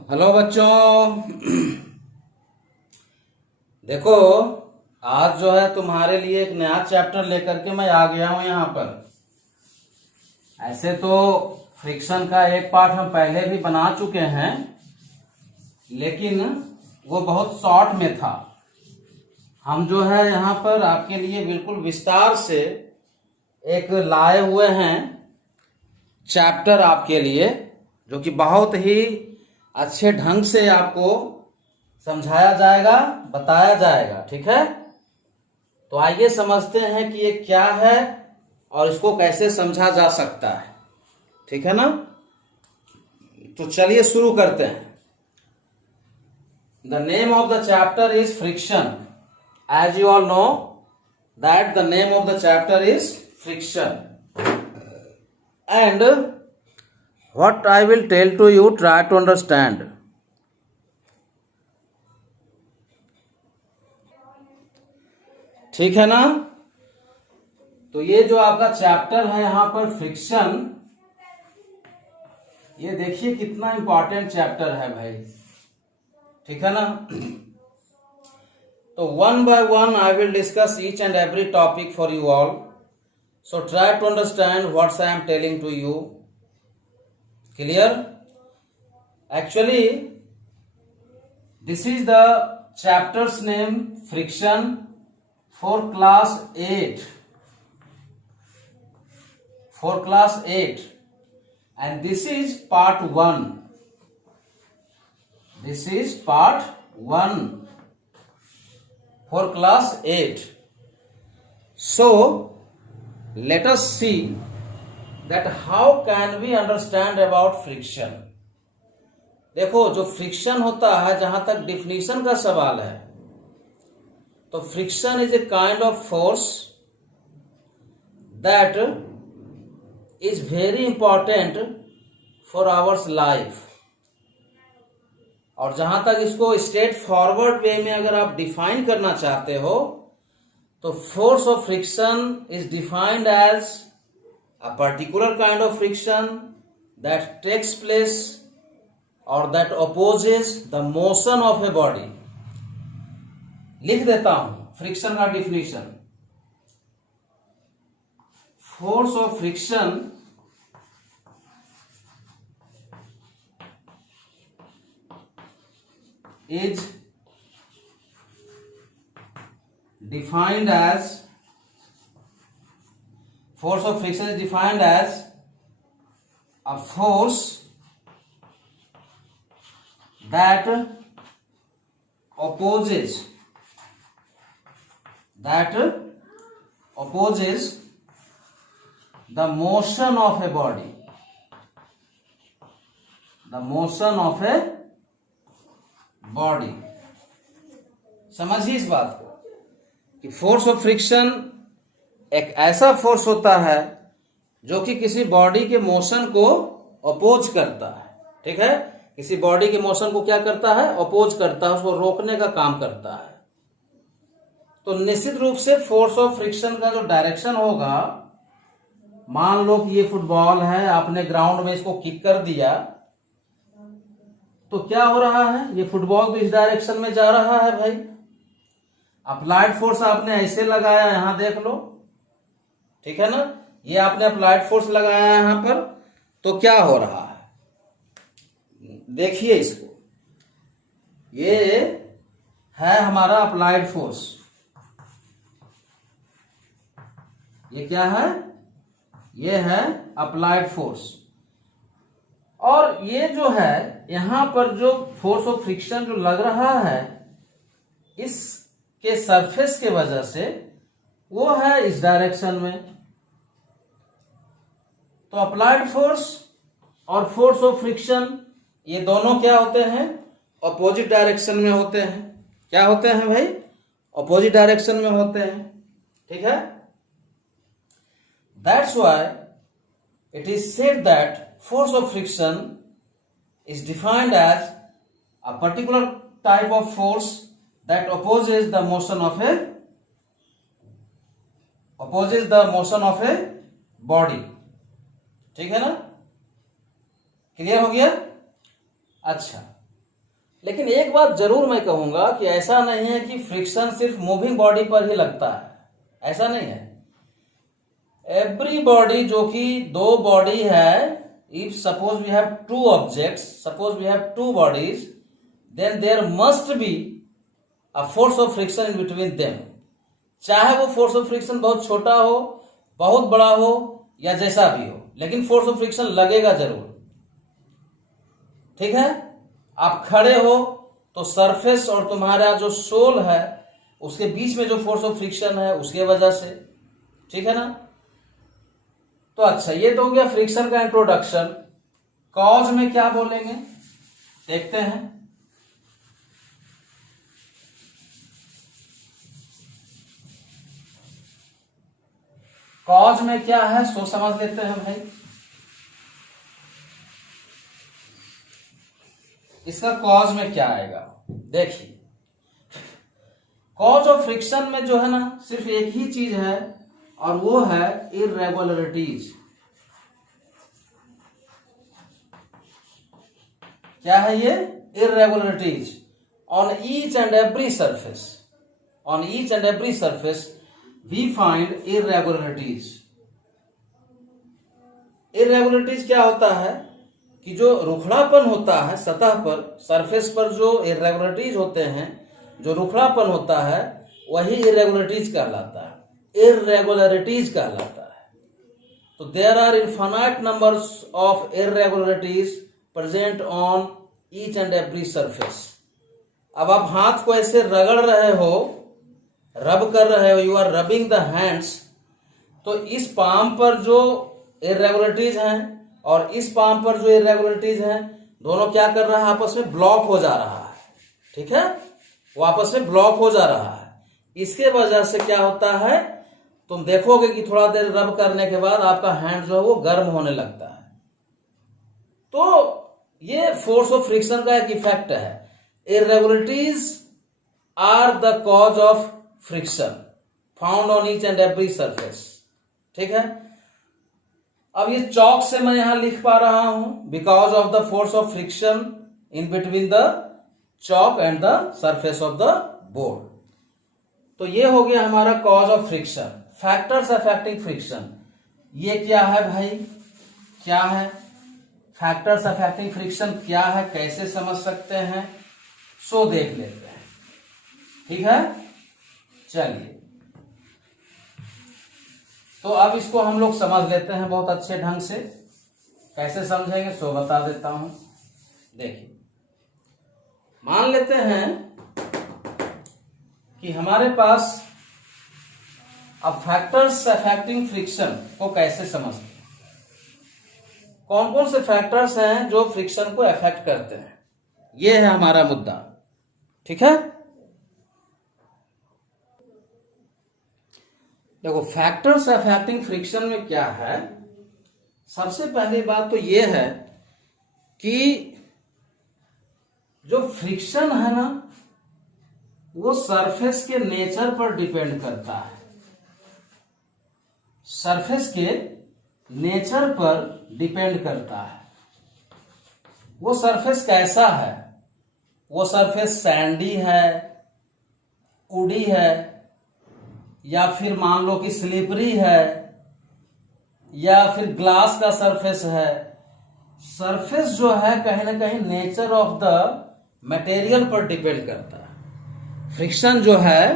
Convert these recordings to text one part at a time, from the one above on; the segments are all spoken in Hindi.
हेलो बच्चों। देखो, आज जो है तुम्हारे लिए एक नया चैप्टर लेकर के मैं आ गया हूं यहाँ पर। ऐसे तो फ्रिक्शन का एक पार्ट हम पहले भी बना चुके हैं, लेकिन वो बहुत शॉर्ट में था। हम जो है यहाँ पर आपके लिए बिल्कुल विस्तार से एक लाए हुए हैं चैप्टर आपके लिए, जो कि बहुत ही अच्छे ढंग से आपको समझाया जाएगा, बताया जाएगा। ठीक है, तो आइए समझते हैं कि ये क्या है और इसको कैसे समझा जा सकता है। ठीक है ना, तो चलिए शुरू करते हैं। The name of the chapter is friction. As you all know that the name of the chapter is friction, and what I will tell to you, try to understand. ठीक है ना, तो ये जो आपका चैप्टर है यहाँ पर फ्रिक्शन, ये देखिए कितना इंपॉर्टेंट चैप्टर है भाई। ठीक है ना, तो one by one I will discuss each and every topic for you all. So try to understand what I am telling to you. Clear? Actually, this is the chapter's name, friction, for class 8. For class 8. And this is part 1. This is part 1 for class 8. So, let us see that how can we understand about friction. देखो, जो फ्रिक्शन होता है, जहां तक डिफिनीशन का सवाल है, तो friction is a kind of force that is very important for hours life. और जहां तक इसको स्ट्रेट फॉरवर्ड वे में अगर आप डिफाइन करना चाहते हो, तो force of friction is defined as a particular kind of friction that takes place or that opposes the motion of a body. लिख देता हूं फ्रिक्शन का definition. Force of friction is defined as force of friction is defined as a force that opposes the motion of a body, the motion of a body. समझिए इस बात को कि फोर्स ऑफ फ्रिक्शन एक ऐसा फोर्स होता है जो कि किसी बॉडी के मोशन को अपोज करता है. ठीक है, किसी बॉडी के मोशन को क्या करता है? अपोज करता है, उसको रोकने का काम करता है. तो निश्चित रूप से फोर्स ऑफ फ्रिक्शन का जो डायरेक्शन होगा, मान लो कि ये फुटबॉल है, आपने ग्राउंड में इसको किक कर दिया, तो क्या हो रहा है? ये फुटबॉल तो इस डायरेक्शन में जा रहा है भाई. अप्लाइड फोर्स आपने ऐसे लगाया, यहां देख लो. ठीक है ना, ये आपने अप्लाइड फोर्स लगाया है यहां पर, तो क्या हो रहा है? देखिए इसको, ये है हमारा अप्लाइड फोर्स. ये क्या है? ये है अप्लाइड फोर्स. और ये जो है यहां पर जो फोर्स ऑफ फ्रिक्शन जो लग रहा है, इस के सरफेस के वजह से वो है इस डायरेक्शन में. तो अप्लाइड फोर्स और फोर्स ऑफ फ्रिक्शन ये दोनों क्या होते हैं? अपोजिट डायरेक्शन में होते हैं. क्या होते हैं भाई? अपोजिट डायरेक्शन में होते हैं. ठीक है, that's why it is said that force of friction is defined as a particular type of force that opposes the motion of a body. ठीक है ना, क्लियर हो गया? अच्छा, लेकिन एक बात जरूर मैं कहूंगा कि ऐसा नहीं है कि फ्रिक्शन सिर्फ मूविंग बॉडी पर ही लगता है, ऐसा नहीं है। एवरी बॉडी, जो कि दो बॉडी है, if suppose we have two objects, suppose we have two bodies, then there must be a force of friction in between them. चाहे वो फोर्स ऑफ फ्रिक्शन बहुत छोटा हो, बहुत बड़ा हो, या जैसा भी हो, लेकिन फोर्स ऑफ फ्रिक्शन लगेगा जरूर। ठीक है, आप खड़े हो तो सरफेस और तुम्हारा जो सोल है उसके बीच में जो फोर्स ऑफ फ्रिक्शन है उसके वजह से, ठीक है ना। तो अच्छा, ये तो हो गया फ्रिक्शन का इंट्रोडक्शन। कॉज में क्या बोलेंगे देखते हैं। कॉज में क्या है सो समझ लेते हैं भाई। इसका कॉज में क्या आएगा देखिए। कॉज ऑफ फ्रिक्शन में जो है ना सिर्फ एक ही चीज है और वो है इर्रेगुलरिटीज। क्या है ये? Irregularities on each and every surface. On each and every surface we find irregularities. Irregularities क्या होता है कि जो रुखड़ापन होता है सतह पर, सरफेस पर जो इर्रेगुलरिटीज होते हैं, जो रुखड़ापन होता है वही इर्रेगुलरिटीज कहलाता है, इर्रेगुलरिटीज कहलाता है। तो there are infinite numbers of irregularities present on each and every surface. अब आप हाथ को ऐसे रगड़ रहे हो, रब कर रहे हो, you are rubbing the hands, तो इस पाम पर जो इर्रेगुलरिटीज हैं और इस पाम पर जो इर्रेगुलरिटीज हैं, दोनों क्या कर रहा है? आपस में ब्लॉक हो जा रहा है। ठीक है, वो आपस में ब्लॉक हो जा रहा है। इसके वजह से क्या होता है, तुम देखोगे कि थोड़ा देर रब करने के बाद आपका हैंड जो है वो गर्म होने लगता है। तो ये फोर्स ऑफ फ्रिक्शन का एक इफेक्ट है। Irregularities are the cause of friction found on each and every surface. ठीक है, अब ये चौक से मैं यहां लिख पा रहा हूं because of the force of friction in between the chalk and the surface of the board. तो ये हो गया हमारा cause of friction. Factors affecting friction, ये क्या है भाई? क्या है फैक्टर्स अफेक्टिंग फ्रिक्शन? क्या है, कैसे समझ सकते हैं, सो देख लेते हैं। ठीक है, चलिए तो अब इसको हम लोग समझ लेते हैं बहुत अच्छे ढंग से। कैसे समझेंगे सो बता देता हूं। देखिए, मान लेते हैं कि हमारे पास, अब फैक्टर्स अफेक्टिंग फ्रिक्शन को कैसे समझते हैं, कौन कौन से फैक्टर्स हैं जो फ्रिक्शन को अफेक्ट करते हैं, ये है हमारा मुद्दा। ठीक है, देखो फैक्टर्स अफेक्टिंग फ्रिक्शन में क्या है। सबसे पहली बात तो ये है कि जो फ्रिक्शन है ना वो सरफेस के नेचर पर डिपेंड करता है। सरफेस के नेचर पर डिपेंड करता है। वो सरफेस कैसा है, वो सरफेस सैंडी है, उड़ी है, या फिर मान लो कि स्लिपरी है, या फिर ग्लास का सरफेस है। सरफेस जो है कहीं ना कहीं नेचर ऑफ द मटेरियल पर डिपेंड करता है। फ्रिक्शन जो है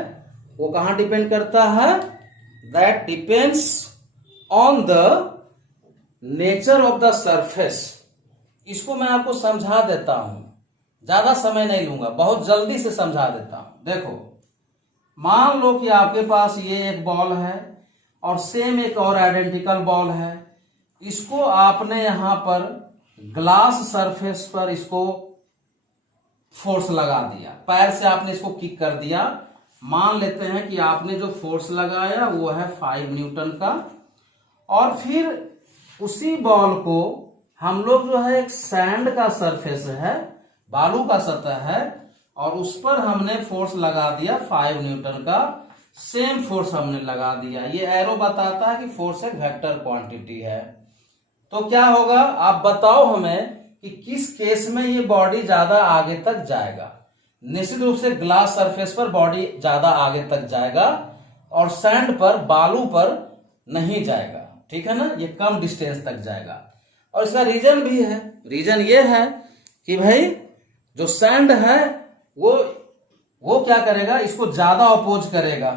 वो कहां डिपेंड करता है? That depends on the nature of the surface. इसको मैं आपको समझा देता हूं, ज्यादा समय नहीं लूंगा, बहुत जल्दी से समझा देता हूं। देखो, मान लो कि आपके पास ये एक बॉल है और सेम एक और आइडेंटिकल बॉल है। इसको आपने यहां पर ग्लास सरफेस पर इसको फोर्स लगा दिया, पैर से आपने इसको किक कर दिया। मान लेते हैं कि आपने जो फोर्स लगाया वो है 5 न्यूटन का, और फिर उसी बॉल को हम लोग जो है एक सैंड का सरफेस है, बालू का सतह है, और उस पर हमने फोर्स लगा दिया 5 न्यूटन का। सेम फोर्स हमने लगा दिया। ये एरो बताता है कि फोर्स एक वेक्टर क्वांटिटी है। तो क्या होगा आप बताओ हमें कि किस केस में ये बॉडी ज्यादा आगे तक जाएगा। निश्चित रूप से ग्लास सरफेस पर बॉडी ज्यादा आगे तक जाएगा और सैंड पर, बालू पर नहीं जाएगा, ठीक है ना, ये कम डिस्टेंस तक जाएगा। और इसका रीजन भी है, रीजन ये है कि भाई जो सैंड है वो क्या करेगा, इसको ज्यादा अपोज करेगा,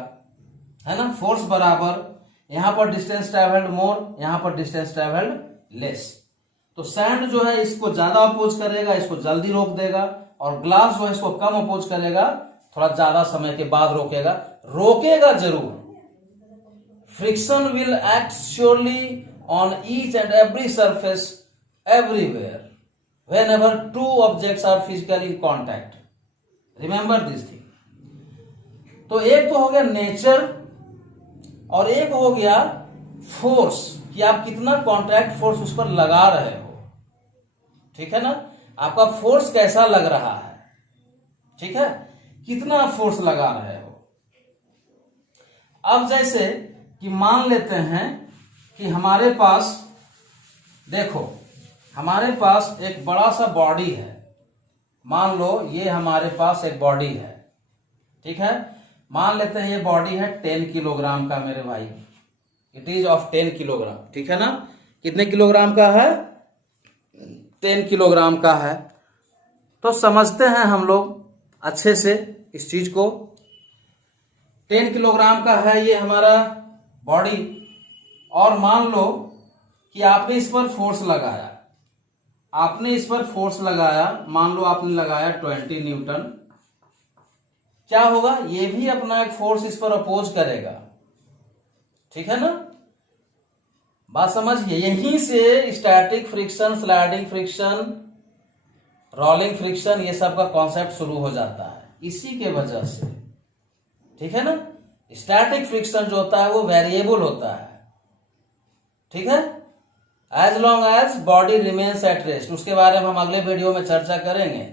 है ना, फोर्स बराबर, यहां पर डिस्टेंस ट्रेवल्ड मोर, यहां पर डिस्टेंस ट्रेवल्ड लेस। तो सैंड जो है इसको ज्यादा अपोज करेगा, इसको जल्दी रोक देगा, और ग्लास जो है इसको कम अपोज करेगा, थोड़ा ज्यादा समय के बाद रोकेगा जरूर। Friction will act surely on each and every surface everywhere whenever two objects are physically in contact. Remember this thing. तो एक तो हो गया नेचर और एक हो गया फोर्स, कि आप कितना कॉन्ट्रैक्ट फोर्स उस पर लगा रहे हो, ठीक है ना, आपका फोर्स कैसा लग रहा है, ठीक है, कितना फोर्स लगा रहे हो। अब जैसे कि मान लेते हैं कि हमारे पास, देखो हमारे पास एक बड़ा सा बॉडी है, मान लो ये हमारे पास एक बॉडी है, ठीक है, मान लेते हैं ये बॉडी है 10 किलोग्राम का मेरे भाई, इट इज ऑफ 10 किलोग्राम, ठीक है ना, कितने किलोग्राम का है, 10 किलोग्राम का है। तो समझते हैं हम लोग अच्छे से इस चीज को। 10 किलोग्राम का है ये हमारा बॉडी, और मान लो कि आपने इस पर फोर्स लगाया, मान लो आपने लगाया 20 न्यूटन, क्या होगा, ये भी अपना एक फोर्स इस पर अपोज करेगा, ठीक है ना, बात समझिए। यहीं से static friction, sliding friction, rolling friction, ये सब का कॉन्सेप्ट शुरू हो जाता है इसी के वजह से, ठीक है ना। स्टैटिक फ्रिक्शन जो होता है वो वेरिएबल होता है, ठीक है, as long as body remains at rest, उसके बारे में हम अगले वीडियो में चर्चा करेंगे।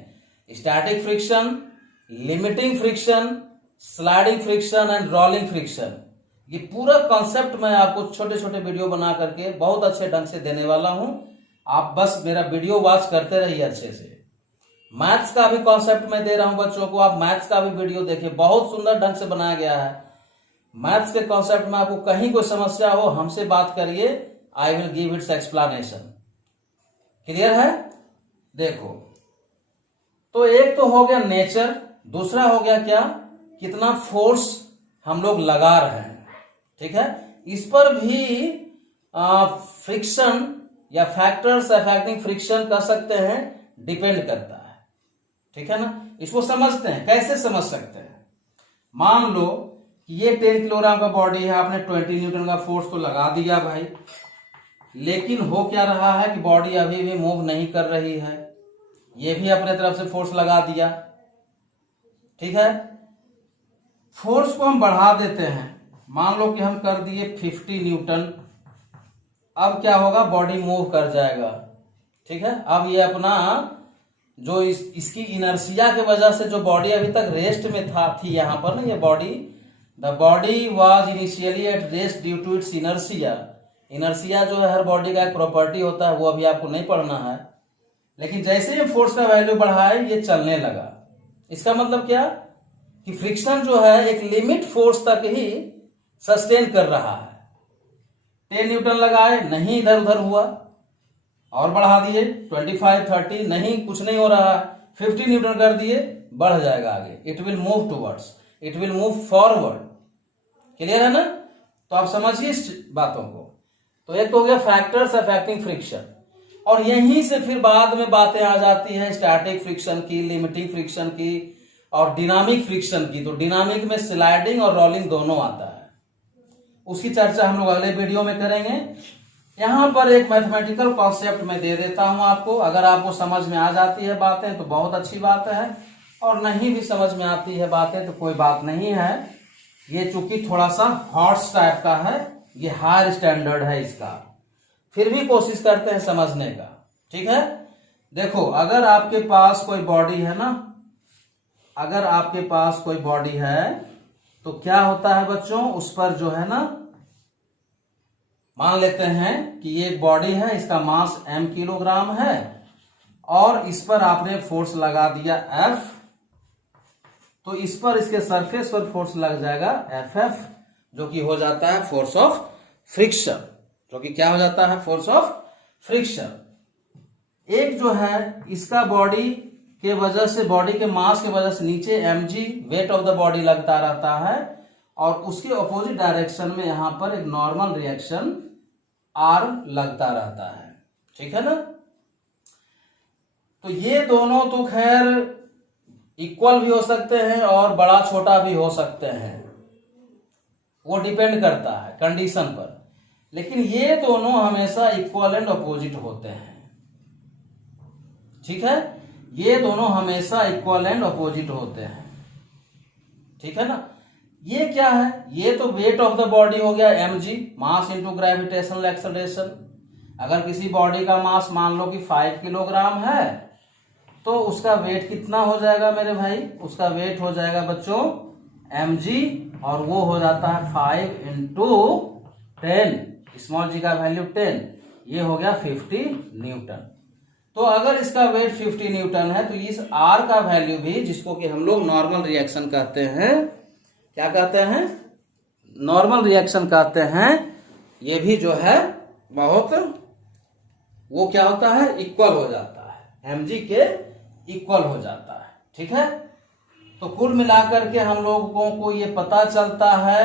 Static friction, limiting friction, sliding friction and rolling friction, ये पूरा कॉन्सेप्ट मैं आपको छोटे छोटे वीडियो बना करके बहुत अच्छे ढंग से देने वाला हूं। आप बस मेरा वीडियो वॉच करते रहिए अच्छे से। मैथ्स का भी कॉन्सेप्ट मैं दे रहा हूं बच्चों को, आप मैथ्स का भी वीडियो देखिए, बहुत सुंदर ढंग से बनाया गया है। मैथ्स के कॉन्सेप्ट में आपको कहीं कोई समस्या हो, हमसे बात करिए, I will give its explanation. Clear है? देखो, तो एक तो हो गया नेचर, दूसरा हो गया क्या, कितना फोर्स हम लोग लगा रहे हैं, ठीक है। इस पर भी फ्रिक्शन या फैक्टर्स अफेक्टिंग फ्रिक्शन कह सकते हैं, डिपेंड करता है, ठीक है ना। इसको समझते हैं, कैसे समझ सकते हैं। मान लो कि ये 10 किलोग्राम का बॉडी है, आपने 20 न्यूटन का फोर्स तो लगा दिया भाई, लेकिन हो क्या रहा है कि बॉडी अभी भी मूव नहीं कर रही है, ये भी अपने तरफ से फोर्स लगा दिया, ठीक है। फोर्स को हम बढ़ा देते हैं, मान लो कि हम कर दिए 50 न्यूटन, अब क्या होगा, बॉडी मूव कर जाएगा, ठीक है। अब ये अपना जो इसकी इनर्सिया की वजह से जो बॉडी अभी तक रेस्ट में थी यहाँ पर ना, ये body, the body was initially at rest due to its inertia. Inertia जो है हर बॉडी का एक प्रॉपर्टी होता है, वो अभी आपको नहीं पढ़ना है, लेकिन जैसे ही फोर्स का वैल्यू बढ़ाए ये चलने लगा। इसका मतलब क्या कि फ्रिक्शन जो है एक लिमिट फोर्स तक ही सस्टेन कर रहा है। 10 न्यूटन लगाए, नहीं इधर उधर हुआ, और बढ़ा दिए 25, 30, नहीं, कुछ नहीं हो रहा है, 50 न्यूटन कर दिए, बढ़ जाएगा आगे, it will move towards, it will move forward. Clear है ना? तो आप समझिए इस बातों को। तो एक तो हो गया फैक्टर्स अफेक्टिंग फ्रिक्शन, और यहीं से फिर बाद में बातें आ जाती है स्टैटिक फ्रिक्शन की, लिमिटिंग फ्रिक्शन की और डिनामिक फ्रिक्शन की। तो डिनामिक में स्लाइडिंग और रोलिंग दोनों आता है, उसकी चर्चा हम लोग अगले वीडियो में करेंगे। यहां पर एक मैथमेटिकल कॉन्सेप्ट मैं दे देता हूं आपको, अगर आपको समझ में आ जाती है बातें तो बहुत अच्छी बात है, और नहीं भी समझ में आती है बातें तो कोई बात नहीं है। ये चूंकि थोड़ा सा हॉर्स टाइप का है, ये हायर स्टैंडर्ड है इसका, फिर भी कोशिश करते हैं समझने का, ठीक है। देखो, अगर आपके पास कोई बॉडी है ना, अगर आपके पास कोई बॉडी है तो क्या होता है बच्चों, उस पर जो है ना, मान लेते हैं कि ये एक बॉडी है, इसका मास m किलोग्राम है, और इस पर आपने फोर्स लगा दिया F, तो इस पर इसके सरफेस पर फोर्स लग जाएगा FF, जो कि हो जाता है फोर्स ऑफ फ्रिक्शन, जो कि क्या हो जाता है फोर्स ऑफ फ्रिक्शन। एक जो है इसका बॉडी के वजह से, बॉडी के मास के वजह से नीचे mg weight of the body लगता रहता है, और उसके अपोजिट डायरेक्शन में यहां पर एक नॉर्मल रिएक्शन R लगता रहता है, ठीक है ना। तो ये दोनों तो खैर इक्वल भी हो सकते हैं और बड़ा छोटा भी हो सकते हैं, वो डिपेंड करता है कंडीशन पर, लेकिन ये दोनों हमेशा इक्वल एंड अपोजिट होते हैं, ठीक है। ये दोनों हमेशा इक्वल एंड अपोजिट होते हैं, ठीक है ना। ये क्या है, ये तो वेट ऑफ द बॉडी हो गया mg, mass into gravitational acceleration. अगर किसी बॉडी का मास मान लो कि 5 किलोग्राम है, तो उसका वेट कितना हो जाएगा मेरे भाई, उसका वेट हो जाएगा बच्चों mg, और वो हो जाता है 5 इंटू 10, स्मॉल जी का वैल्यू 10, ये हो गया 50 न्यूटन। तो अगर इसका वेट 50 न्यूटन है, तो इस R का वैल्यू भी, जिसको कि हम लोग नॉर्मल रिएक्शन कहते हैं, क्या कहते हैं, नॉर्मल रिएक्शन कहते हैं, ये भी जो है बहुत, वो क्या होता है, इक्वल हो जाता है, mg के इक्वल हो जाता है, ठीक है। तो कुल मिलाकर के हम लोगों को ये पता चलता है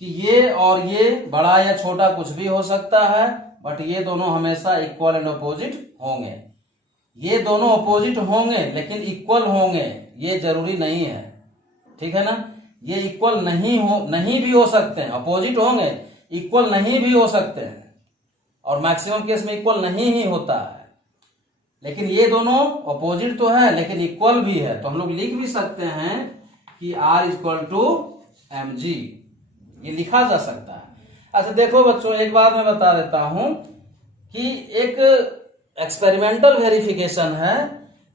कि ये और ये बड़ा या छोटा कुछ भी हो सकता है, बट ये दोनों हमेशा इक्वल एंड अपोजिट होंगे। ये दोनों अपोजिट होंगे लेकिन इक्वल होंगे ये जरूरी नहीं है, ठीक है ना। ये इक्वल नहीं भी हो सकते हैं, अपोजिट होंगे, इक्वल नहीं भी हो सकते हैं, और मैक्सिमम केस में इक्वल नहीं ही होता है। लेकिन ये दोनों अपोजिट तो है लेकिन इक्वल भी है, तो हम लोग लिख भी सकते हैं कि R इक्वल टू mg, ये लिखा जा सकता है। अच्छा देखो बच्चों, एक बात मैं बता देता हूं कि एक एक्सपेरिमेंटल वेरिफिकेशन है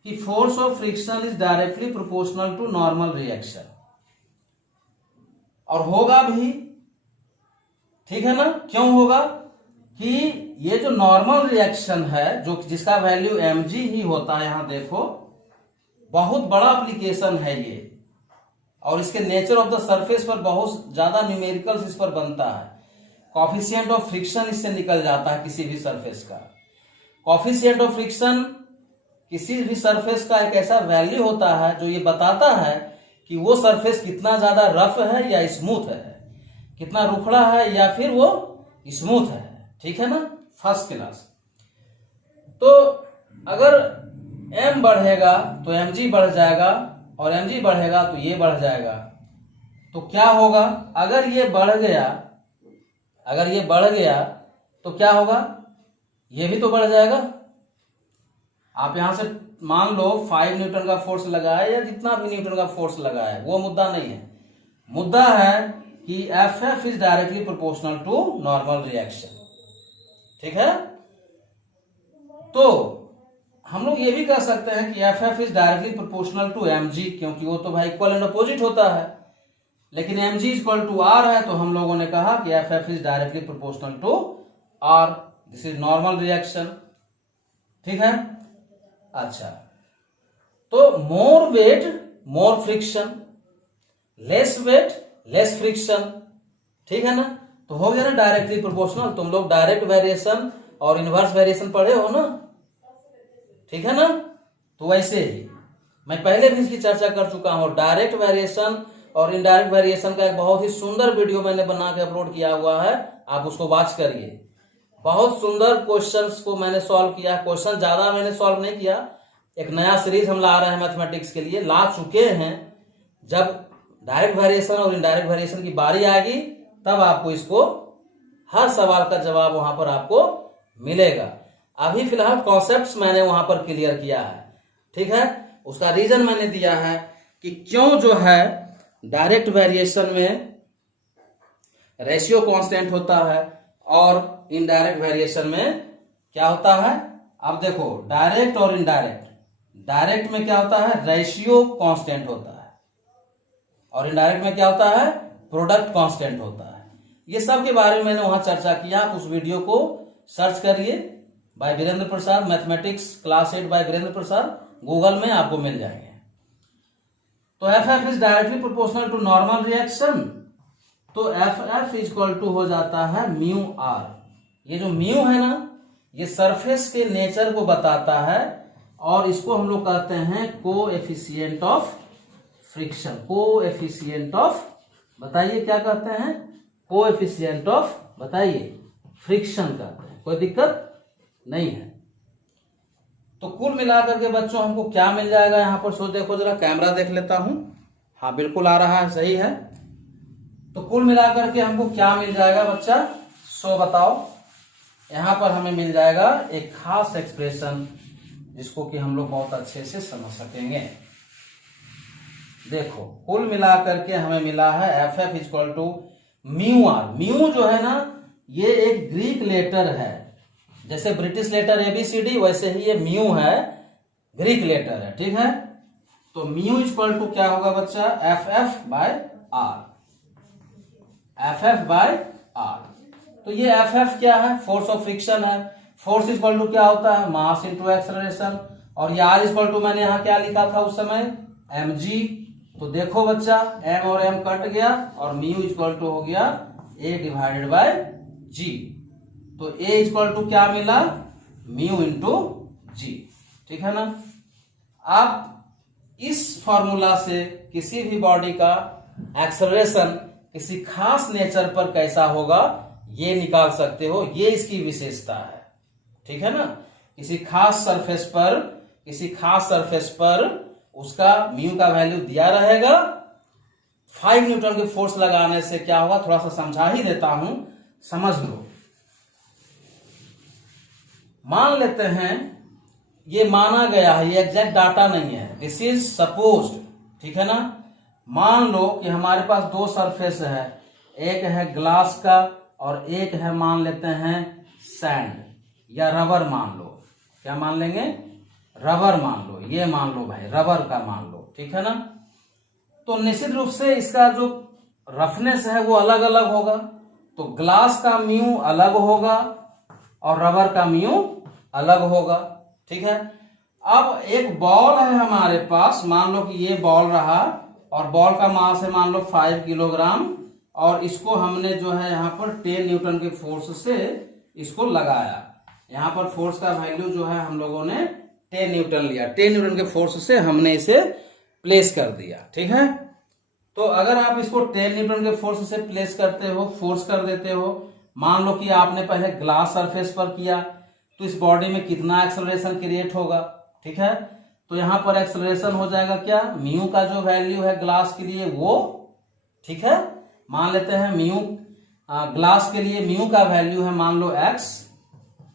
कि force of friction is directly proportional to normal reaction, और होगा भी, ठीक है ना। क्यों होगा कि ये जो नॉर्मल रिएक्शन है, जो जिसका वैल्यू mg ही होता है, यहां देखो बहुत बड़ा एप्लीकेशन है ये, और इसके नेचर ऑफ द सरफेस पर बहुत ज्यादा न्यूमेरिकल्स इस पर बनता है। कॉफिशिएंट ऑफ फ्रिक्शन इससे निकल जाता है किसी भी सरफेस का। कॉफिशिएंट ऑफ फ्रिक्शन किसी भी सरफेस का एक ऐसा वैल्यू होता है जो ये बताता है कि वो सरफेस कितना ज्यादा रफ है या स्मूथ है, कितना रुखड़ा है या फिर वो स्मूथ है, ठीक है ना, फर्स्ट क्लास। तो अगर m बढ़ेगा तो mg बढ़ जाएगा, और mg बढ़ेगा तो ये बढ़ जाएगा। तो क्या होगा, अगर ये बढ़ गया तो क्या होगा, ये भी तो बढ़ जाएगा। आप यहां से मान लो 5 न्यूटन का फोर्स लगाए या जितना भी न्यूटन का फोर्स लगाए, वो मुद्दा नहीं है। मुद्दा है कि FF is directly proportional to normal reaction, ठीक है। तो हम लोग ये भी कह सकते हैं कि FF is directly proportional to mg, क्योंकि वो तो भाई इक्वल एंड अपोजिट होता है। लेकिन mg इक्वल टू R है, तो हम लोगों ने कहा कि FF is directly proportional to R, this is normal reaction, ठीक है। अच्छा, तो more weight more friction, less weight less friction, ठीक है ना। तो हो गया ना डायरेक्टली प्रोपोर्शनल। तुम लोग डायरेक्ट वेरिएशन और इनवर्स वेरिएशन पढ़े हो ना, ठीक है ना। तो वैसे ही मैं पहले भी इसकी चर्चा कर चुका हूं। डायरेक्ट वेरिएशन और इनडायरेक्ट वेरिएशन का एक बहुत ही सुंदर वीडियो मैंने बना के अपलोड किया हुआ है, आप उसको वॉच करिए। बहुत सुंदर क्वेश्चंस को मैंने सॉल्व किया। क्वेश्चन ज्यादा मैंने सॉल्व नहीं किया, एक नया सीरीज हम ला रहे हैं मैथमेटिक्स के लिए, ला चुके हैं। जब डायरेक्ट वेरिएशन और इनडायरेक्ट वेरिएशन की बारी आएगी तब आपको इसको हर सवाल का जवाब वहां पर आपको मिलेगा। अभी फिलहाल कॉन्सेप्ट्स मैंने वहां पर क्लियर किया है, ठीक है। उसका रीजन मैंने दिया है कि क्यों जो है डायरेक्ट वेरिएशन में रेशियो कांस्टेंट होता है और इनडायरेक्ट वेरिएशन में क्या होता है। अब देखो, डायरेक्ट और इनडायरेक्ट, डायरेक्ट में क्या होता है, रेशियो कांस्टेंट होता है, और इनडायरेक्ट में क्या होता है, प्रोडक्ट कांस्टेंट होता है। ये सब के बारे में मैंने वहां चर्चा किया, आप उस वीडियो को सर्च करिए by Virendra Prasad, mathematics class 8 by Virendra Prasad, Google में आपको मिल जाएंगे। तो f f is directly proportional to normal reaction, तो f f is equal to हो जाता है म्यू आर। ये जो म्यू है ना, ये सरफेस के नेचर को बताता है और इसको हम लोग कहते हैं coefficient of friction. Coefficient of, बताइए क्या कहते हैं? कोएफिशिएंट ऑफ, बताइए, फ्रिक्शन कहते हैं। कोई दिक्कत नहीं है। तो कुल मिलाकर के बच्चों हमको क्या मिल जाएगा यहां पर? सो देखो जरा, कैमरा देख लेता हूं। हाँ बिल्कुल आ रहा है, सही है। तो कुल मिलाकर के हमको क्या मिल जाएगा बच्चा? सो बताओ। यहां पर हमें मिल जाएगा एक खास एक्सप्रेशन जिसको कि हम लोग बहुत अच्छे से समझ सकेंगे। देखो, कुल मिलाकर के हमें मिला है F F equal to mu R. Mu जो है ना, ये एक ग्रीक लेटर है। जैसे ब्रिटिश लेटर ABCD, वैसे ही ये म्यू है, ग्रीक लेटर है, ठीक है। तो म्यू इक्वल टू क्या होगा बच्चा? F F by R. F F by R. तो ये एफ एफ क्या है? फोर्स ऑफ फ्रिक्शन है। फोर्स इक्वल टू क्या होता है? Mass into acceleration. और ये आर इक्वल टू मैंने यहां क्या लिखा था उस समय? mg। तो देखो बच्चा, m और m कट गया और म्यू इक्वल टू हो गया a डिवाइडेड बाय g। तो a इक्वल टू क्या मिला? म्यू इंटू जी, ठीक है ना। आप इस फॉर्मूला से किसी भी बॉडी का एक्सेलरेशन किसी खास नेचर पर कैसा होगा ये निकाल सकते हो। ये इसकी विशेषता है, ठीक है ना। किसी खास सरफेस पर उसका म्यू का वैल्यू दिया रहेगा। 5 न्यूटन के फोर्स लगाने से क्या होगा, थोड़ा सा समझा ही देता हूं, समझ लो। मान लेते हैं, ये माना गया है, ये एग्जैक्ट डाटा नहीं है, दिस इज सपोज्ड, ठीक है ना। मान लो कि हमारे पास दो सरफेस है, एक है ग्लास का और एक है मान लेते हैं सैंड या रबर मान लो। क्या मान लेंगे? रबर मान लो। ये मान लो भाई, रबर का मान लो, ठीक है ना। तो निश्चित रूप से इसका जो रफनेस है वो अलग अलग होगा। तो ग्लास का म्यू अलग होगा और रबर का म्यू अलग होगा, ठीक है। अब एक बॉल है हमारे पास, मान लो कि ये बॉल रहा और बॉल का मास है मान लो 5 किलोग्राम और इसको हमने जो है यहाँ पर 10 न्यूटन के फोर्स से इसको लगाया। यहाँ पर फोर्स का वैल्यू जो है हम लोगों ने 10 न्यूटन लिया। 10 न्यूटन के फोर्स से हमने इसे प्लेस कर दिया, ठीक है। तो अगर आप इसको 10 न्यूटन के फोर्स से प्लेस करते हो, फोर्स कर देते हो, मान लो कि आपने पहले ग्लास सरफेस पर किया, तो इस बॉडी में कितना एक्सेलरेशन क्रिएट होगा, ठीक है। तो यहां पर एक्सेलरेशन हो जाएगा क्या? म्यू का जो वैल्यू है ग्लास के लिए वो, ठीक है। मान लेते हैं म्यू, ग्लास के लिए म्यू का वैल्यू है मान लो x,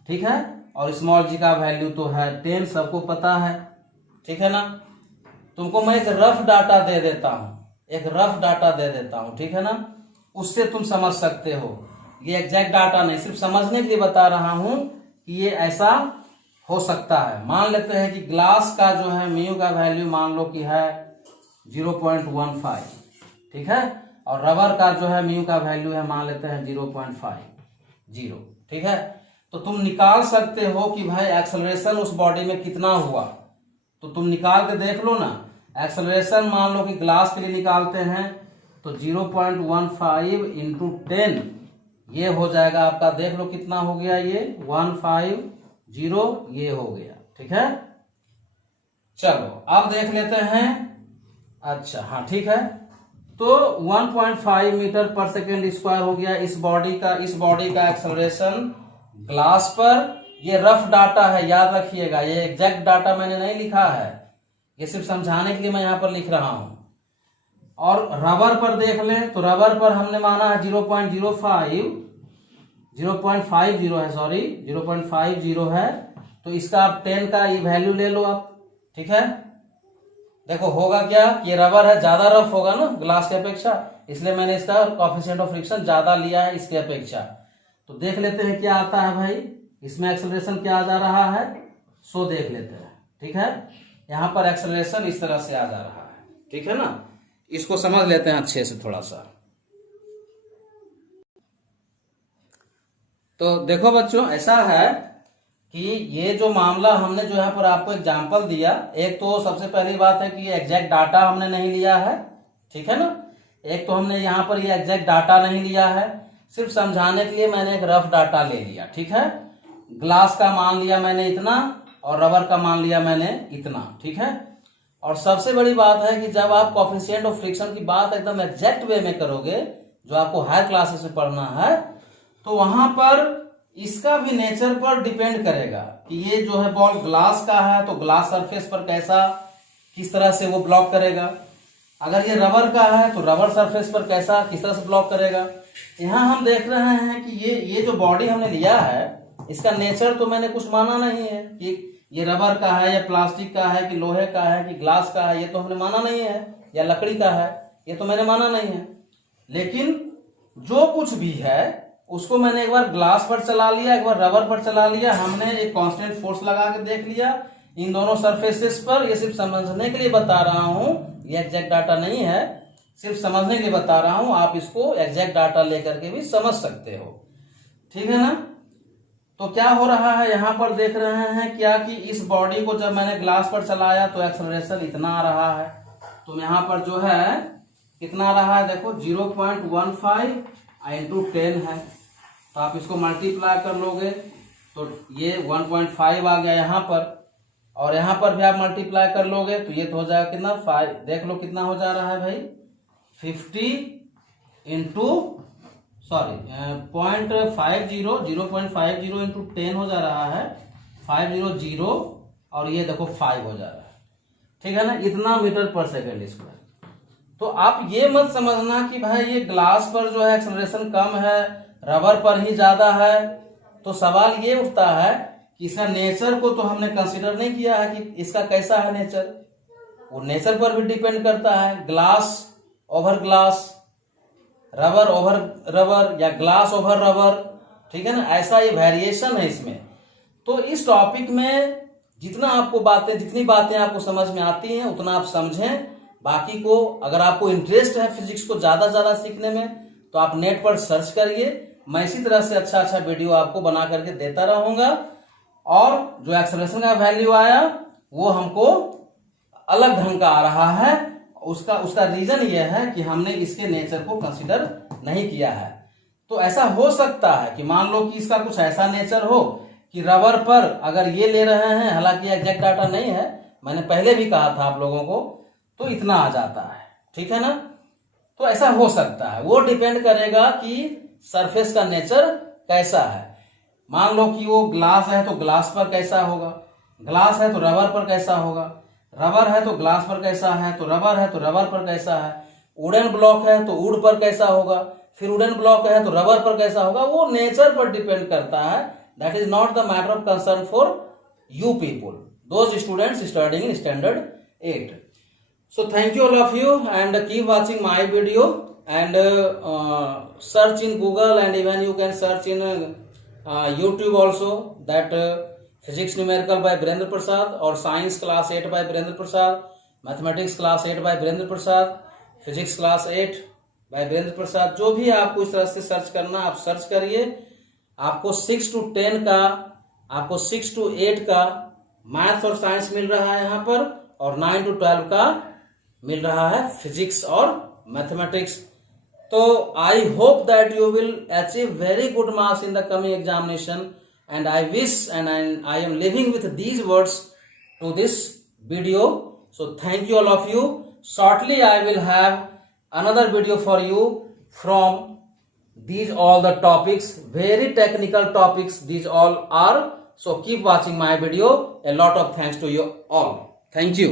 ठीक है। और स्मॉल जी का वैल्यू तो है 10, सबको पता है, ठीक है ना। तुमको मैं एक रफ डाटा दे देता हूं, ठीक है ना। उससे तुम समझ सकते हो। ये एग्जैक्ट डाटा नहीं, सिर्फ समझने के लिए बता रहा हूं कि ये ऐसा हो सकता है। मान लेते हैं कि ग्लास का जो है म्यू का वैल्यू मान लो कि है 0.15, ठीक है। और रबर का जो है म्यू का वैल्यू है मान लेते हैं 0.50, ठीक है। तो तुम निकाल सकते हो कि भाई एक्सेलरेशन उस बॉडी में कितना हुआ, तो तुम निकाल के देख लो ना। एक्सेलरेशन मान लो कि ग्लास के लिए निकालते हैं तो 0.15 इंटू 10 ये हो जाएगा आपका, देख लो कितना हो गया, ये 150 ये हो गया, ठीक है। चलो अब देख लेते हैं। अच्छा हाँ ठीक है, तो 1.5 मीटर पर सेकेंड स्क्वायर हो गया इस बॉडी का एक्सेलरेशन ग्लास पर। ये रफ डाटा है, याद रखिएगा, ये एग्जैक्ट डाटा मैंने नहीं लिखा है, ये सिर्फ समझाने के लिए मैं यहां पर लिख रहा हूं। और रबर पर देख लें तो रबर पर हमने माना है 0.50 है, सॉरी 0.50 है। तो इसका आप 10 का ये वैल्यू ले लो आप, ठीक है। देखो होगा क्या, ये रबर है, ज्यादा रफ होगा ना ग्लास की अपेक्षा, इसलिए मैंने इसका कोएफिशिएंट ऑफ फ्रिक्शन ज्यादा लिया है इसकी अपेक्षा। तो देख लेते हैं क्या आता है भाई, इसमें एक्सेलरेशन क्या आ जा रहा है, सो देख लेते हैं, ठीक है। यहां पर एक्सेलरेशन इस तरह से आ जा रहा है, ठीक है ना। इसको समझ लेते हैं अच्छे से थोड़ा सा। तो देखो बच्चों, ऐसा है कि ये जो मामला हमने जो यहाँ पर आपको एग्जाम्पल दिया, एक तो सबसे पहली बात है कि ये एग्जैक्ट डाटा हमने नहीं लिया है, ठीक है ना। एक तो हमने यहाँ पर ये एग्जैक्ट डाटा नहीं लिया है, सिर्फ समझाने के लिए मैंने एक रफ डाटा ले लिया, ठीक है। ग्लास का मान लिया मैंने इतना और रबर का मान लिया मैंने इतना, ठीक है। और सबसे बड़ी बात है कि जब आप कोएफिशिएंट ऑफ फ्रिक्शन की बात एकदम एग्जैक्ट वे में करोगे, जो आपको हायर क्लासेस में पढ़ना है, तो वहां पर इसका भी नेचर पर डिपेंड करेगा कि ये जो है बॉल ग्लास का है तो ग्लास सरफेस पर कैसा, किस तरह से वो ब्लॉक करेगा। अगर ये रबर का है तो रबर सरफेस पर कैसा, किस तरह से ब्लॉक करेगा। यहाँ हम देख रहे हैं कि ये जो बॉडी हमने लिया है, इसका नेचर तो मैंने कुछ माना नहीं है कि ये रबर का है या प्लास्टिक का है कि लोहे का है कि ग्लास का है, ये तो हमने माना नहीं है, या लकड़ी का है, ये तो मैंने माना नहीं है। लेकिन जो कुछ भी है उसको मैंने एक बार ग्लास पर चला लिया, एक बार रबर पर चला लिया, हमने एक कांस्टेंट फोर्स लगा के देख लिया इन दोनों सरफेसेस पर। ये सिर्फ समझने के लिए बता रहा हूं, ये एग्जैक्ट डाटा नहीं है, सिर्फ समझने के लिए बता रहा हूं। आप इसको एग्जैक्ट डाटा लेकर के भी समझ सकते हो, ठीक है ना। तो क्या हो रहा है यहाँ पर देख रहे हैं क्या कि इस बॉडी को जब मैंने ग्लास पर चलाया तो एक्सेलरेशन इतना आ रहा है, तो यहाँ पर जो है कितना आ रहा है, देखो 0.15 इंटू 10 है, तो आप इसको मल्टीप्लाई कर लोगे तो ये 1.5 आ गया यहाँ पर, और यहाँ पर भी आप मल्टीप्लाई कर लोगे तो ये तो हो जाएगा कितना 5, देख लो कितना हो जा रहा है भाई 50 इंटू 0.50 इंटू 10 हो जा रहा है 500, और ये देखो 5 हो जा रहा है, ठीक है ना, इतना मीटर पर सेकेंड स्क्वायर। तो आप ये मत समझना कि भाई ये ग्लास पर जो है एक्सेलरेशन कम है, रबर पर ही ज्यादा है। तो सवाल ये उठता है कि इसका नेचर को तो हमने कंसीडर नहीं किया है कि इसका कैसा है नेचर, वो नेचर पर भी डिपेंड करता है। Glass over glass, rubber over rubber, या ग्लास ओवर रबर, ठीक है ना, ऐसा ये वेरिएशन है इसमें। तो इस टॉपिक में जितनी बातें आपको समझ में आती हैं उतना आप समझें। बाकी को अगर आपको इंटरेस्ट है फिजिक्स को ज्यादा सीखने में तो आप नेट पर सर्च करिए। मैं इसी तरह से अच्छा वीडियो आपको बना करके देता रहूंगा। और जो एक्सेलरेशन का वैल्यू आया वो हमको अलग ढंग का आ रहा है, उसका रीजन ये है कि हमने इसके नेचर को कंसीडर नहीं किया है। तो ऐसा हो सकता है कि मान लो कि इसका कुछ ऐसा नेचर हो कि रबर पर अगर ये ले रहे हैं, हालांकि एग्जैक्ट डाटा नहीं है, मैंने पहले भी कहा था आप लोगों को, तो इतना आ जाता है, ठीक है ना। तो ऐसा हो सकता है, वो डिपेंड करेगा कि सरफेस का नेचर कैसा है। मान लो कि वो ग्लास है तो ग्लास पर कैसा होगा, ग्लास है तो रबर पर कैसा होगा, रबर है तो ग्लास पर कैसा है, तो रबर है तो रबर पर कैसा है, वुडन ब्लॉक है तो वुड पर कैसा होगा, फिर वुडन ब्लॉक है तो रबर पर कैसा होगा, वो नेचर पर डिपेंड करता है। That is not the matter of concern for you people, those students studying in standard 8. So thank you all of you, and keep watching my video, and search in Google, and even you can search in YouTube also, that physics numerical by Virendra Prasad, or science class 8 by Virendra Prasad, mathematics class 8 by Virendra Prasad, physics class 8 by Virendra Prasad। जो भी आपको इस तरह से सर्च करना आप सर्च करिए। आपको 6 to 10 का, आपको 6 to 8 का मैथ्स और साइंस मिल रहा है यहाँ पर, और 9 to 12 का मिल रहा है फिजिक्स और मैथमेटिक्स। तो I hope that you will achieve very good marks in the coming examination, and I wish and I am living with these words to this video. So thank you all of you. Shortly I will have another video for you from these all the topics, very technical topics these all are. So keep watching my video. A lot of thanks to you all. Thank you.